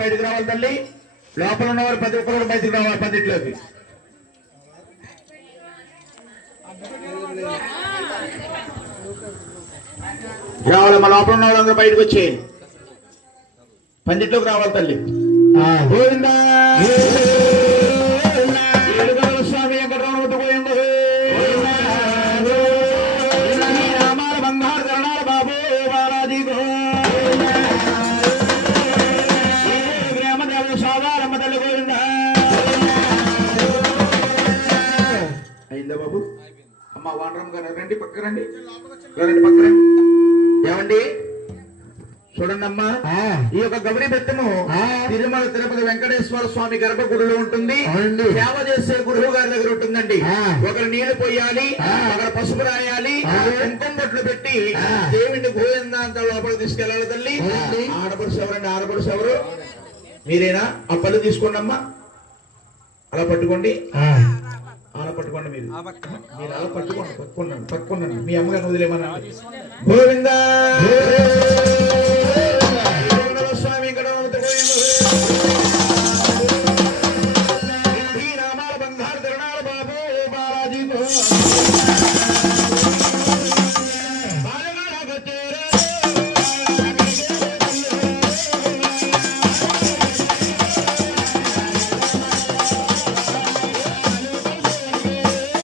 బయటకు రావాలి తల్లి. లోపల ఉన్నవారు ప్రతి ఒక్కరు బయటకు రావాలి పందిట్లోకి. రావాలి మా లోపల ఉన్న వాళ్ళందరూ బయటకు వచ్చేయండి. పందిట్లోకి రావాలి తల్లి. గోవిందా స్వామి వెంకటరమణ గోవింద రామాల బంగారు కరణాల బాబు బాలాజీ గ్రామదేవ సాధారమ్మ తల్లి గోవింద. అయిందా బాబు? అమ్మ వానరమ్మ గారు రండి, పక్క రండి, రండి పక్క రండి. ఏమండి చూడండమ్మా, ఈ యొక్క గౌరీ బెత్తము తిరుమల తిరుపతి వెంకటేశ్వర స్వామి గర్భగుడిలో ఉంటుంది. సేవ చేసే గురువు గారి దగ్గర ఉంటుందండి. ఒకరు నీళ్లు పోయాలి, ఒకరు పసుపు రాయాలి, కుంకుమ బొట్లు పెట్టి దేవుడిని గోవింద అంత లోపలికి తీసుకెళ్లాలి తల్లి. ఆడపడుచు ఎవరండి? ఆడపడుచు ఎవరు? మీరేనా? ఆ పళ్ళు తీసుకోండి అమ్మా, అలా పట్టుకోండి, అలా పట్టుకోండి. మీరు అలా పట్టుకోండి, పట్టుకోండి. మీ అమ్మగారిని వదిలేమన్నా. గోవిందా స్వామి రామాల బంగారు తిరణాల బాబు బాలాజీ